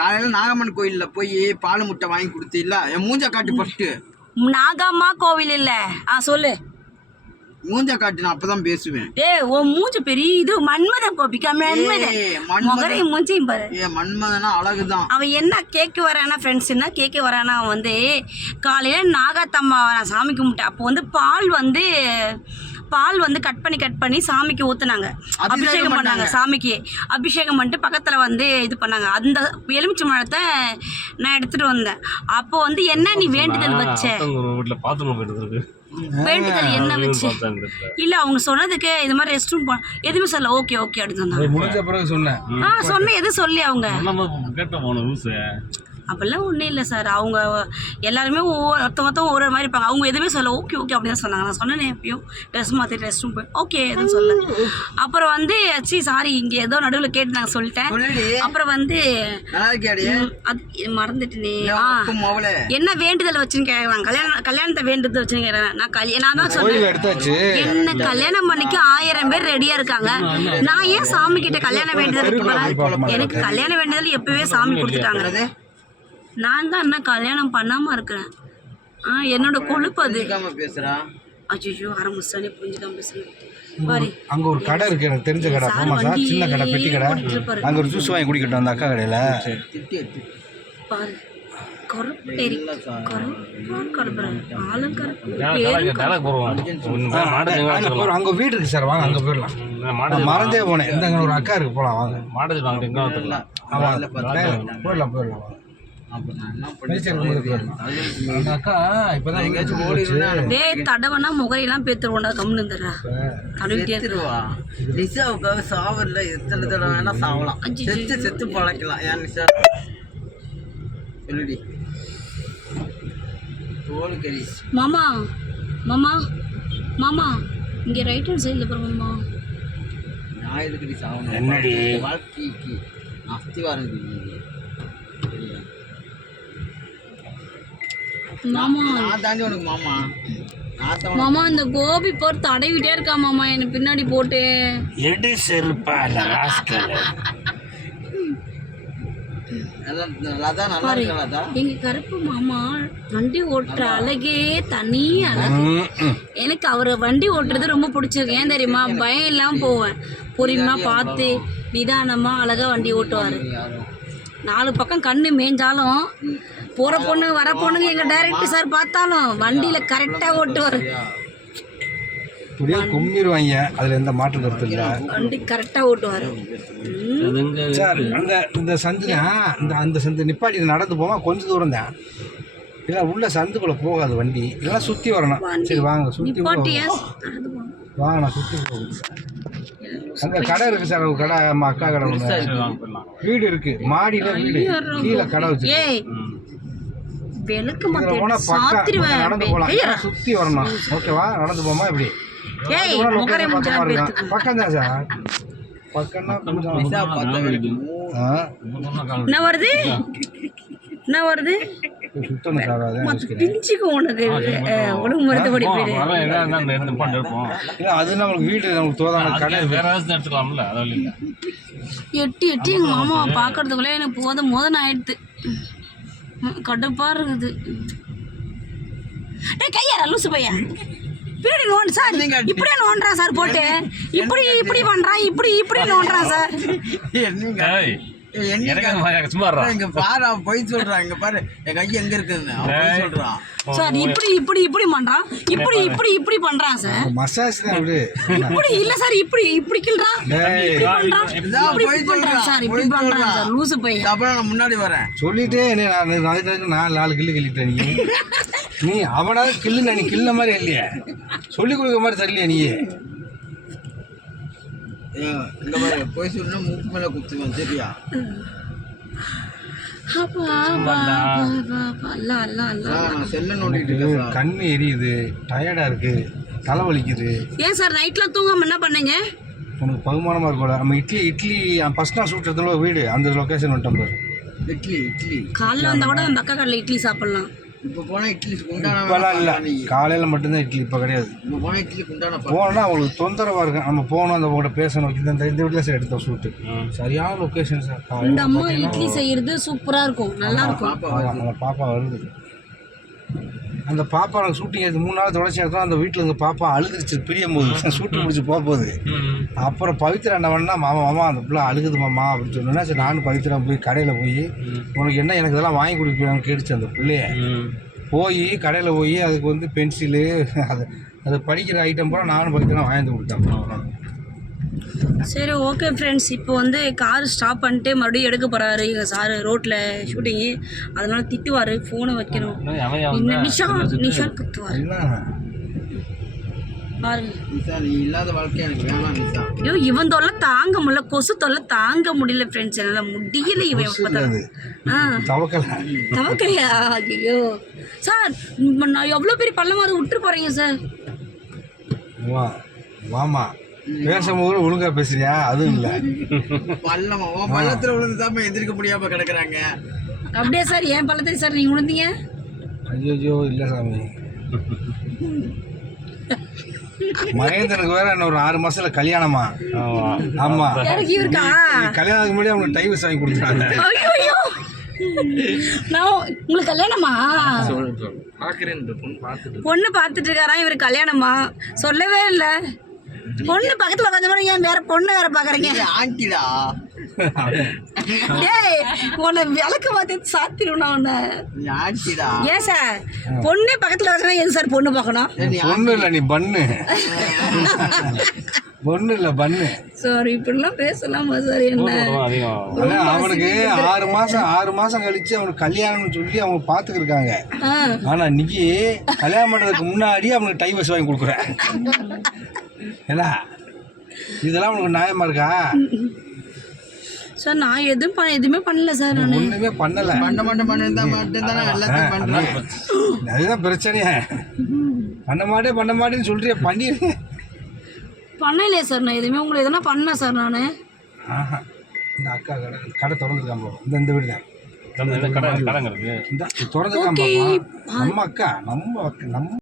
காலையில நாகம்மன் கோயில்ல போய் பால் முட்டை வாங்கி கொடுத்தீல்ல என் மூஞ்ச காட்டு ஃபர்ஸ்ட் நாகம்மா கோவில் இல்ல. ஆ சொல்லு. மூஞ்ச காட்டு நான் அப்பதான் பேசுவேன். ஏய் உன் மூஞ்சி பெரிய இது மன்மத கோபிக்கா மன்மதன். முகரை மூஞ்சியும் பாரு. ஏ மன்மதனா அழகுதான். அவன் என்ன கேட்க வரானா ஃப்ரெண்ட்ஸ் என்ன கேட்க வரானா அவன் வந்து காலையில் நாகாத்தம்மா நான் சாமி கும்பிட்டேன். அப்போ வந்து பால் வந்து பால் வந்து கட் பண்ணி கட் பண்ணி சாமிக்கு ஊற்றுனாங்க அபிஷேகம் பண்ணாங்க. சாமிக்கு. அபிஷேகம் பண்ணிட்டு பக்கத்தில் வந்து இது பண்ணாங்க. அந்த எலுமிச்சை மழத்தை நான் எடுத்துகிட்டு வந்தேன். அப்போ வந்து என்ன நீ வேண்டுதல் வச்ச? வேண்டுதல் என்ன வச்சு? இல்லை அவங்க சொன்னதுக்கு இது மாதிரி ரெஸ்ட் ரூம் எதுவுமே சொல்லல. ஓகே ஓகே அப்படின்னு சொன்னாங்க முடிஞ்ச பிறகு சொன்னேன். ஆ சொன்ன எதுவும் சொல்லி அவங்க? அப்போல்லாம் ஒன்றும் இல்லை சார் அவங்க எல்லாருமே ஒவ்வொரு ஒருத்த மொத்தம் ஒவ்வொரு மாதிரி இருப்பாங்க. அவங்க எதுவுமே சொல்ல ஓகே ஓகே அப்படின்னு தான் சொன்னாங்க. நான் சொன்னேன் எப்பயும் ட்ரெஸ் மாற்றி ட்ரெஸ் ரூம் போய் ஓகே எதுவும் சொல்ல அப்புறம் வந்து சி சாரி இங்கே ஏதோ நடுவில் கேட்டு நான் சொல்லிட்டேன். சொல்லுடி அப்புறம் வந்து அது மறந்துட்டேனே. என்ன வேண்டுதல் வச்சுன்னு கேட்குறாங்க கல்யாணம் கல்யாணத்தை வேண்டுதல் வச்சுன்னு கேட்குறேன் நான் கல்யாணம் நான் தான் சொன்னேன். என்ன கல்யாணம் பண்ணிக்க ஆயிரம் பேர் ரெடியா இருக்காங்க. நான் ஏன் சாமி கிட்ட கல்யாண வேண்டுதல் எனக்கு கல்யாண வேண்டுதல் எப்பவே சாமி கொடுத்துட்டாங்க. நான் தான் என்ன கல்யாணம் பண்ணாம இருக்கிறேன். ஆ என்னோட கொழுப்பு அது. பேசுறா? அச்சோ ஆரம்பிச்சானே புரிஞ்சுக்காம பேசுறேன். பாரு. அங்க ஒரு கடை இருக்கு எனக்கு தெரிஞ்ச கடை. சார் ஆமா சார் சின்ன கடை பெட்டி கடை. அங்க ஒரு ஜூஸ் வாங்கி குடிக்கட்டும் அந்த அக்கா கடையில. அங்க வீடு இருக்கு சார். வாங்க அங்க போயிடலாம். மறந்தே போனேன். இந்த அங்க ஒரு அக்கா இருக்கு போலாம் வாங்க. மாடு வாங்கிட்டு எங்க வந்துடலாம் ஆமா போயிடலாம் போயிடலாம் டேய் தடவனா முகரையெல்லாம் பேத்துருவோண்டா கம்னு இருந்துடுறா. தடவிட்டே செத்துருவா. நிஷாவுக்காக சாவல்ல எத்தனை தடவை வேணா சாவலாம். செத்து செத்து பழக்கலாம். ஏன் நிஷா? சொல்லுடி. தோல் கறி. மாமா மாமா மாமா இங்கே ரைட் ஹேண்ட் சைடில் பாரு மாமா. நான் எதுக்குடி சாவணும்? என்னடி? வாழ்க்கைக்கு அஸ்திவாரம் இருக்குது. சரியா? மாமா. நான் தாண்டி உனக்கு மாமா. மாமா இந்த கோபி போர் தடவிட்டே இருக்கா மாமா எனக்கு பின்னாடி போட்டு. எடு செருப்பா எங்க கருப்பு மாமா வண்டி ஓட்டுற அழகே தனி அழகு. எனக்கு அவர் வண்டி ஓட்டுறது ரொம்ப பிடிச்சிருக்கு. ஏன் தெரியுமா? பயம் இல்லாம போவேன். பொறுமையா பார்த்து நிதானமா அழகா வண்டி ஓட்டுவாரு. நாலு பக்கம் கண்ணு மேய்ஞ்சாலும் போற பொண்ணு வர பொண்ணுங்க எங்க டைரக்டர் சார் பார்த்தாலும் வண்டியில கரெக்டா ஓட்டுவாரு. இப்படியே கும்பிடுவாங்க அதுல எந்த மாற்று கருத்து இல்ல. வண்டி கரெக்டா ஓட்டுவாரு. சார் அந்த இந்த சந்துனா இந்த அந்த சந்து நிப்பாட்டி நடந்து போமா கொஞ்சம் தூரம் தான். இல்லை உள்ள சந்துக்குள்ள போகாது வண்டி. இதெல்லாம் சுத்தி வரணும். சரி வாங்க போகணும். வாங்க நான் சுத்தி போகும் அங்க கடை இருக்கு சார் ஒரு கடை நம்ம அக்கா கடை வீடு இருக்கு. மாடியில வீடு. கீழே கடை வச்சு ஏய். விளக்கு நடந்து போலாம். சுத்தி வரணும். ஓகேவா? நடந்து போமா இப்படி பக்கமா தான் சார். என்ன வருது? என்ன வருது? சுத்தணும் சார் அதான் யோசிக்கிறேன். பிஞ்சுக்கு உனக்கு உடம்பு மருத்துவப்படி போயிடு. அது நம்மளுக்கு வீடு தோதான கடை வேற எடுத்துக்கலாம்ல இல்லை. எட்டி எட்டி எங்கள் மாமாவை பார்க்கறதுக்குள்ளே எனக்கு போதும் மோதன் ஆயிடுது. ம், கடுப்பா இருக்குது. டேய் கையாரா லூசு பையன் பின்னாடி நோண்டு சார். இப்படியே நோண்டுறான் சார் போட்டு. இப்படி இப்படி பண்றான் இப்படி இப்படி நோண்டுறான் சார். சார் இப்படி இப்படி இப்படி பண்றான் இப்படி இப்படி இப்படி பண்றான் சார்? மசாஜ் தான் விடு. இப்படி இல்ல சார் இப்படி இப்படி கிள்றான் இப்படி பண்றான் சார் இப்படி பண்றான் சார் லூசு பையன். அப்புறம் நான் முன்னாடி வரேன். சொல்லிட்டே நான் நாலு நாலு கில்லு கிள்ளிட்ட நீ. நீ அவனாவது நீ கில்ல மாதிரி இல்லையே. சொல்லி கொடுக்குற மாதிரி தெரியலையே நீ இங்க பாரு பொய் சொன்னா மூக்கு மேல குத்துவேன் சரியா? செல்ல நோண்டிட்டு இருக்கேன் சார். கண்ணு எரியுது டயர்டா இருக்கு தலை வலிக்குது. ஏன் சார் நைட்லாம் தூங்காம என்ன பண்ணீங்க? உனக்கு பகுமானமா இருக்கும்ல நம்ம இட்லி இட்லி ஃபர்ஸ்ட் நான் சூட் எடுத்துல வீடு அந்த லொக்கேஷன் வந்துட்டோம் பாரு. இட்லி இட்லி. காலைல வந்தா கூட அந்த அக்கா கடையில் இட்லி சாப்பிடலாம். இப்போ போனா இட்லி குண்டான இப்போலாம் இல்லை. காலையில் மட்டும்தான் இட்லி இப்போ கிடையாது. இப்போ போனா இட்லி குண்டான பா- போனோம்னா அவங்களுக்கு தொந்தரவாக இருக்கும் நம்ம போகணும் அந்த உங்கள்கிட்ட பேசணும். இந்த வீட்டில் சார் எடுத்தோம் ஷூட்டு. சரியான லொக்கேஷன் சார். இந்த அம்மா இட்லி செய்யறது சூப்பரா இருக்கும். நல்லா இருக்கும். பாப்பா வருது. அந்த பாப்பா எனக்கு ஷூட்டிங் எடுத்து மூணு நாள் தொடர்ச்சி எடுத்தோம் அந்த வீட்டில் எங்கள் பாப்பா அழுதுருச்சு பிரியும் போது ஷூட்டிங் முடிச்சு போக போகுது. அப்புறம் பவித்ரா என்ன பண்ணா மாமா மாமா அந்த பிள்ளை அழுகுது மாமா அப்படின்னு சொன்னோன்னா சரி நானும் பவித்ரா போய் கடையில் போய் உனக்கு என்ன எனக்கு இதெல்லாம் வாங்கி கொடுப்பீங்கன்னு கேட்டுச்சு அந்த பிள்ளைய. போய் கடையில் போய் அதுக்கு வந்து பென்சிலு அது அது படிக்கிற ஐட்டம் பூரா நானும் பவித்ரா வாங்கி கொடுத்தேன். சரி ஓகே ஃப்ரெண்ட்ஸ் இப்போ வந்து கார் ஸ்டாப் பண்ணிட்டு மறுபடியும் எடுக்க போறாரு. எங்க சார் ரோட்ல ஷூட்டிங்கு அதனால திட்டுவாரு. ஃபோனை வைக்கணும். நிஷான் நிஷான் குத்துவாரு. ஐயோ இவன் தொல்லை தாங்க முடியல. கொசு தொல்லை தாங்க முடியல ஃப்ரெண்ட்ஸ் என்னால முடியல இவன். அது. தவக்கலையா? ஐயோ சார் நான் எவ்வளோ பெரிய பள்ளமாவது விட்டு போறீங்க சார் வா வாமா பேசும்போது ஒழுங்கா பேசுறியா? அதுவும் இல்லை. பள்ளமா பள்ளத்துல விழுந்து தான் எதிர்க்க முடியாம கிடக்குறாங்க. அப்படியே சார்? ஏன் பள்ளத்துக்கு சார் நீங்கள் விழுந்தீங்க? ஐயோ இல்லை சாமி. மகேந்திரனுக்கு வேற இன்னும் ஒரு ஆறு மாசத்துல கல்யாணமா? ஆமா. கல்யாணத்துக்கு முன்னாடி அவனுக்கு டைவர்ஸ் வாங்கி கொடுத்துட்டாங்க. ஐயோ நான் உங்களுக்கு கல்யாணமா? பொண்ணு பார்த்துட்டு இருக்காரா? இவர் கல்யாணமா? சொல்லவே இல்லை. பொண்ணு பக்கத்துல உட்காந்த மாதிரி ஏன் வேற பொண்ணு வேற பாக்குறீங்க? ஆண்டிடா. டேய் உன்னை விளக்கு மாத்தி நான் உன்னை. ஆண்டிடா. ஏன் சார் பொண்ணு பக்கத்துல உட்காந்து எது சார் பொண்ணு பார்க்கணும்? நீ பொண்ணு இல்லை நீ பண்ணு. பொண்ணு இல்லை பண்ணு. சார் இப்படிலாம் பேசலாமா சார் என்ன? அவனுக்கு ஆறு மாசம் ஆறு மாசம் கழிச்சு அவனுக்கு கல்யாணம்னு சொல்லி அவங்க பாத்துக்கிருக்காங்க ஆனா இன்னைக்கு கல்யாணம் பண்றதுக்கு முன்னாடி அவனுக்கு டைவர்ஸ் வாங்கி கொடுக்குறேன். ஏன்னா இதெல்லாம் உனக்கு நியாயமா இருக்கா? சார் நான் எதுவும் பண்ண எதுவுமே பண்ணல சார் நான். ஒண்ணுமே பண்ணல. பண்ண மாட்டேன் பண்ணிருந்தா மட்டும் தானே எல்லாத்தையும் பண்றேன். அதுதான் பிரச்சனையே. பண்ண மாட்டேன் பண்ண மாட்டேன்னு சொல்றிய பண்ணி. பண்ணலையே சார் நான் எதுவுமே. உங்களுக்கு எதனா பண்ணேன் சார் நான். ஆஹா இந்த அக்கா கடை கடை திறந்துருக்கான் போல இந்த இந்த வீடு தான். கடை கடைங்க இருக்கு. இந்த திறந்துருக்கான் பாப்பா. நம்ம அக்கா நம்ம அக்கா நம்ம